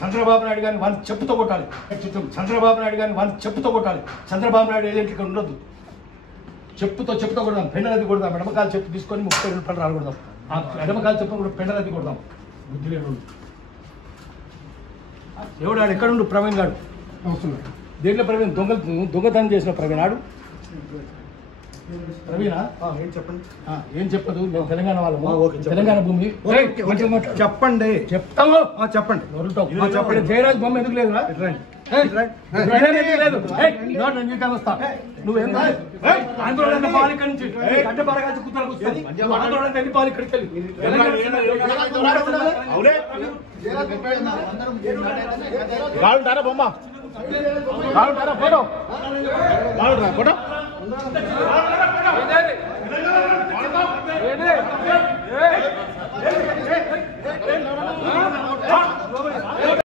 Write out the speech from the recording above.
చంద్రబాబు నాయుడు గారిని వాళ్ళు చెప్పుతో కొట్టాలి. చంద్రబాబు నాయుడు గారిని వాళ్ళు చెప్పుతో కొట్టాలి. చంద్రబాబు నాయుడు ఏజెంట్ ఇక్కడ ఉండొద్దు. చెప్పుతో కొడదాం. పెండలది కొడదాం. ఎడమకాలు చెప్పు తీసుకొని 30 రూపాయలు రాలకూడదాం. ఆ ఎడమకాలు చెప్పు కూడా పెండలది కొడదాం. బుద్ధి లేడు ఎవడు ఆడు ఎక్కడుండు? ప్రవీణ్ గారు దేంట్లో ప్రవీణ్? దొంగతనం చేసిన ప్రవీణ్ ఆడు. ప్రవీణ ఏం చెప్పదు. మేము తెలంగాణ వాళ్ళము. తెలంగాణ భూమి చెప్పండి. చెప్తాము. చెప్పండి. చెప్పండి. జయరాజ్ బొమ్మ ఎందుకు లేదు? నువ్వు ఆందోళన పాలు ఇక్కడి నుంచి గడ్డ పరగాల్సి కుక్కలకు ఆందోళన ఎన్ని పాలు ఇక్కడికి వెళ్ళి బొమ్మ ఫోటో ఫోటో